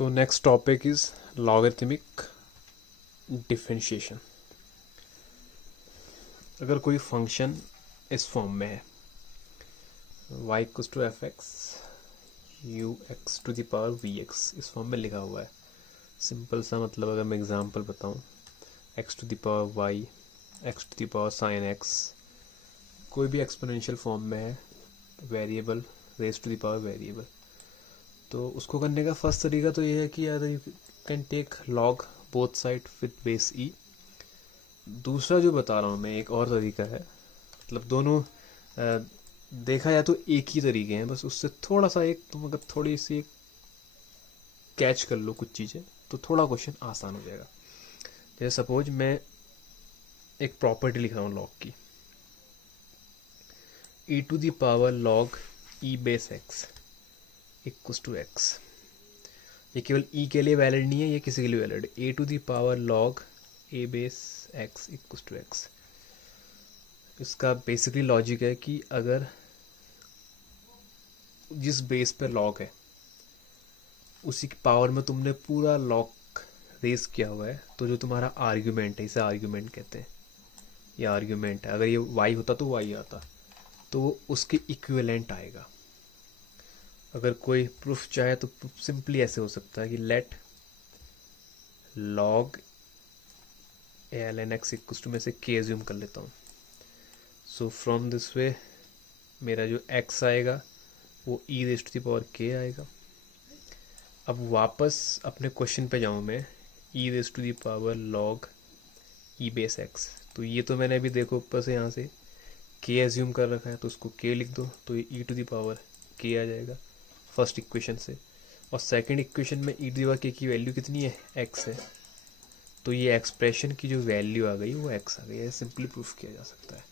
So next topic is logarithmic differentiation. अगर कोई function इस फॉर्म में है y equals to f x u x to the power v x, इस form में लिखा हुआ है. सिंपल सा मतलब अगर मैं एग्जांपल बताऊं, x to the power y, x to the power sine x, कोई भी एक्सपोनेंशियल फॉर्म में है, variable raise to the power variable. तो उसको करने का फर्स्ट तरीका तो ये है कि यार you can take log both side with base e. दूसरा जो बता रहा हूँ मैं, एक और तरीका है, मतलब दोनों देखा या तो एक ही तरीके हैं, बस उससे थोड़ा सा एक तुम अगर थोड़ी सी कैच कर लो कुछ चीज़ें तो थोड़ा क्वेश्चन आसान हो जाएगा. जैसे सपोज मैं एक प्रॉपर्टी लिख रहा हूँ लॉग की, e to the power log e base x equals to x. ये केवल e के लिए वैलिड नहीं है, ये किसी के लिए वैलिड है. a to the power log a base x equals to x. इसका बेसिकली लॉजिक है कि अगर जिस बेस पे लॉग है उसी की पावर में तुमने पूरा लॉग रेज किया हुआ है, तो जो तुम्हारा आर्ग्यूमेंट है, इसे आर्ग्यूमेंट कहते हैं, ये आर्ग्यूमेंट है. अगर ये y होता तो y आता, तो वो उसके इक्विवेलेंट आएगा. अगर कोई प्रूफ चाहे तो सिंपली ऐसे हो सकता है कि let log ln x equals to, मैं से k एज्यूम कर लेता हूँ. सो फ्रॉम दिस वे मेरा जो x आएगा वो e raise to the power k आएगा. अब वापस अपने क्वेश्चन पे जाऊँ मैं, e raise to the power log e base x. तो ये तो मैंने अभी देखो ऊपर से यहाँ से k एज्यूम कर रखा है, तो उसको k लिख दो, तो ये e to the power k आ जाएगा फर्स्ट इक्वेशन से. और सेकंड इक्वेशन में e to the power k की वैल्यू कितनी है, x है. तो ये एक्सप्रेशन की जो वैल्यू आ गई वो x आ गई है. सिंपली प्रूफ किया जा सकता है.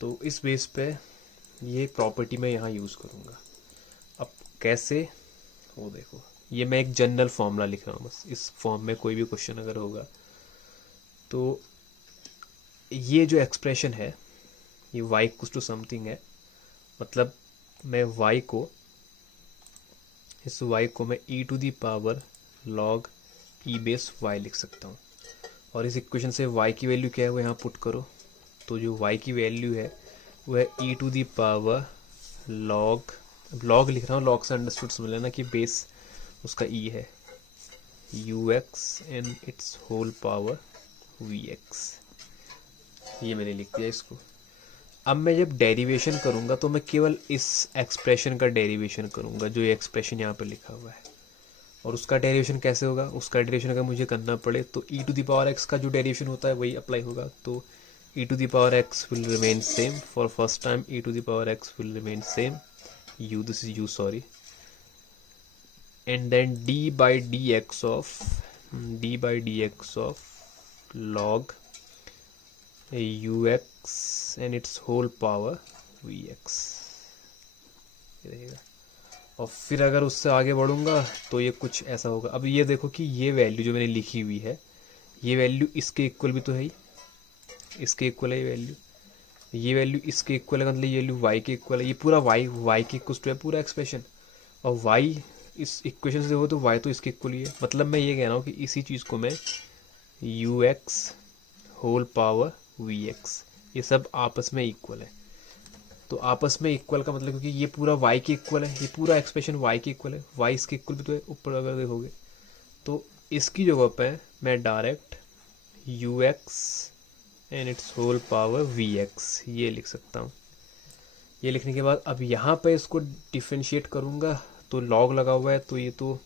तो इस बेस पे ये प्रॉपर्टी मैं यहाँ यूज़ करूँगा. अब कैसे, वो देखो, ये मैं एक जनरल फॉर्मूला लिख रहा हूँ बस. इस फॉर्म में कोई भी क्वेश्चन अगर होगा तो ये जो एक्सप्रेशन है ये y इक्वल्स टू समथिंग है. मतलब मैं y को, इस y को मैं e to the power log e base y लिख सकता हूँ. और इस इक्वेशन से y की वैल्यू क्या है वो यहाँ पुट करो, तो जो y की वैल्यू है वो है e to the power log, log लिख रहा हूँ, लॉग से अंडरस्टूड समझ लेना कि बेस उसका e है, ux and its whole power vx. ये मैंने लिख दिया इसको. अब मैं जब डेरिवेशन करूँगा तो मैं केवल इस एक्सप्रेशन का डेरिवेशन करूँगा, जो ये एक्सप्रेशन यहाँ पे लिखा हुआ है. और उसका डेरिवेशन कैसे होगा, उसका डेरिवेशन अगर मुझे करना पड़े तो e to the power x का जो डेरिवेशन होता है वही अप्लाई होगा. तो e to the power x will remain same for first time, e to the power x will remain same, u, this is u, sorry, and then d by dx of log ux and its whole power vx रहेगा. और फिर अगर उससे आगे बढ़ूंगा तो ये कुछ ऐसा होगा. अब ये देखो कि ये वैल्यू जो मैंने लिखी हुई है, ये वैल्यू इसके इक्वल भी तो है ही, इसके इक्वल है ये वैल्यू, ये वैल्यू इसके इक्वल है, मतलब ये वैल्यू y के इक्वल है. ये पूरा y के इक्वल टू है पूरा एक्सप्रेशन. और y इस इक्वेशन से देखो तो y तो इसके इक्वल ही है. मतलब मैं ये कह रहा हूँ कि इसी चीज़ को मैं ux होल पावर vx, ये सब आपस में इक्वल है. तो आपस में इक्वल का मतलब, क्योंकि ये पूरा y के इक्वल है, ये पूरा एक्सप्रेशन y के इक्वल है, y इसके इक्वल भी तो है ऊपर अगर देखोगे. तो इसकी जगह पे मैं direct ux and its whole power vx ये लिख सकता हूँ. ये लिखने के बाद अब यहाँ पे इसको डिफ्रेंशिएट करूँगा तो लॉग लगा हुआ है, तो ये तो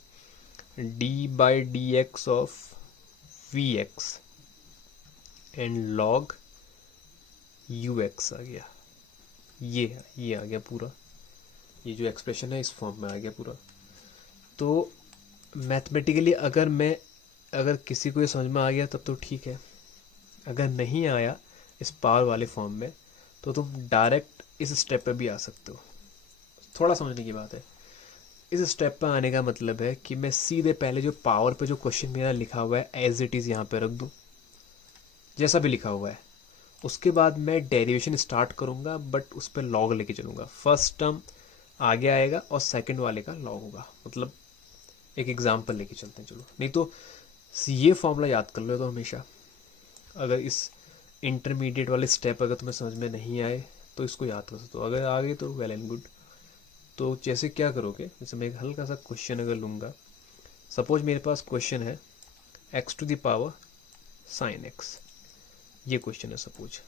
d by dx of vx and log ux आ गया. ये आ गया पूरा, ये जो एक्सप्रेशन है इस फॉर्म में आ गया पूरा. तो मैथमेटिकली अगर किसी को ये समझ में आ गया तब तो ठीक है. अगर नहीं आया इस पावर वाले फॉर्म में तो तुम डायरेक्ट इस स्टेप पे भी आ सकते हो. थोड़ा समझने की बात है. इस स्टेप पे आने का मतलब है कि मैं सीधे पहले जो पावर पे जो क्वेश्चन मेरा लिखा हुआ है एज इट इज़ यहाँ पे रख दूँ, जैसा भी लिखा हुआ है. उसके बाद मैं डेरिवेशन स्टार्ट करूँगा, बट उस पर लॉग लेके चलूँगा. फर्स्ट टर्म आगे आएगा और सेकंड वाले का लॉग होगा. मतलब एक एग्जांपल लेके चलते हैं चलो, नहीं तो ये फॉर्मूला याद कर लो तो हमेशा। अगर इस इंटरमीडिएट वाले स्टेप अगर तुम्हें समझ में नहीं आए तो इसको याद कर सकते हो, अगर आ गए तो वेल एंड गुड। तो जैसे क्या करोगे, जैसे मैं एक हल्का सा क्वेश्चन अगर लूँगा, सपोज मेरे पास क्वेश्चन है x to the power sine x, ये क्वेश्चन है सपोज।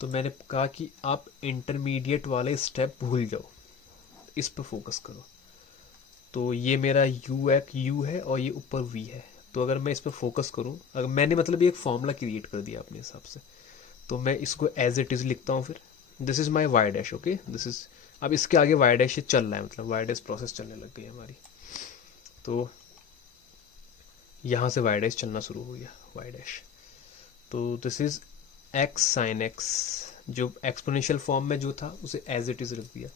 तो मैंने कहा कि आप इंटरमीडिएट वाले स्टेप भूल जाओ, इस पर फोकस करो। तो ये मेरा u है और ये ऊपर v है। तो अगर मैं इस पर फोकस करूं, अगर मैंने मतलब ये एक फॉर्मूला क्रिएट कर दिया अपने हिसाब से, तो मैं इसको एज इट इज लिखता हूँ। फिर this is my y dash, okay this is, अब इसके आगे वाई डैश चल रहा है, मतलब वाई डैश प्रोसेस चलने लग गई हमारी। तो यहाँ से वाई डैश चलना शुरू हो गया, वाई डैश। तो this is x sine x, जो एक्सपोनेंशियल फॉर्म में जो था उसे एज इट इज रख दिया।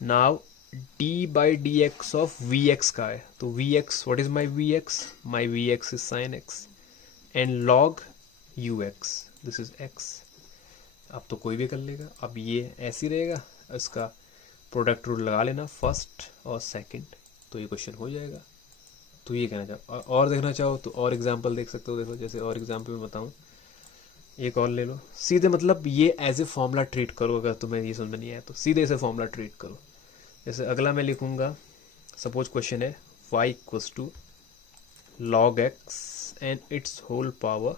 Now d by d x of v x का है, तो v x, what is my v x is sine x and log u x, this is x. अब तो कोई भी कर लेगा, अब ये ऐसे ही रहेगा, इसका प्रोडक्ट रूल लगा लेना फर्स्ट और सेकंड, तो ये क्वेश्चन हो जाएगा। तो ये कहना चाहो, और देखना चाहो तो और एग्जांपल देख सकते हो। देखो जैसे और एग्जांपल में बताऊं, एक और ले लो सीधे, मतलब ये एज ए फॉर्मूला ट्रीट करो। अगर तुम्हें ये समझ में नहीं आया तो सीधे ऐसे फॉर्मूला ट्रीट करो। जैसे अगला मैं लिखूंगा, सपोज क्वेश्चन है y equals to log x and its whole power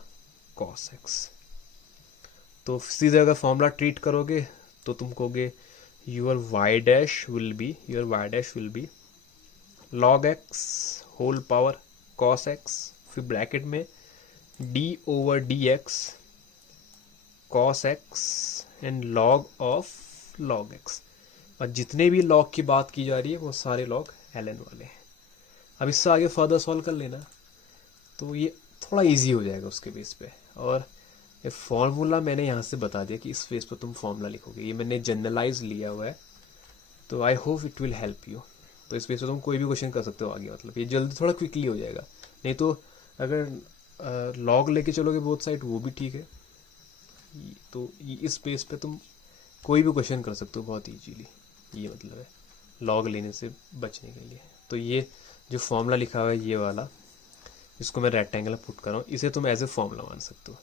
cos x. तो सीधे अगर फॉर्मूला ट्रीट करोगे तो तुम कहोगे your y dash will be log x whole power cos x, फिर ब्रैकेट में d over d x cos x and log of log x. और जितने भी लॉग की बात की जा रही है वो सारे लॉग ln वाले हैं। अब इससे आगे फर्दर सॉल्व कर लेना, तो ये थोड़ा इजी हो जाएगा उसके बेस पे। और ये फॉर्मूला मैंने यहाँ से बता दिया कि इस फेस पे तुम फॉर्मूला लिखोगे, ये मैंने जनरलाइज लिया हुआ है। तो I hope it will help you. तो इस बेस पे तुम कोई भी क्वेश्चन कर सकते हो आगे, मतलब ये जल्दी थोड़ा क्विकली हो जाएगा। नहीं तो अगर लॉग लेके चलोगे बोथ साइड वो भी ठीक है। तो इस बेस पे तुम कोई भी क्वेश्चन कर सकते हो बहुत ईजीली, ये मतलब है लॉग लेने से बचने के लिए। तो ये जो फॉर्मूला लिखा हुआ है ये वाला, इसको मैं रेक्टेंगल पुट कर रहा हूँ, इसे तुम एज ए फॉर्मूला मान सकते हो।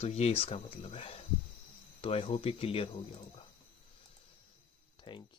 तो ये इसका मतलब है। तो आई होप ये क्लियर हो गया होगा। Thank you.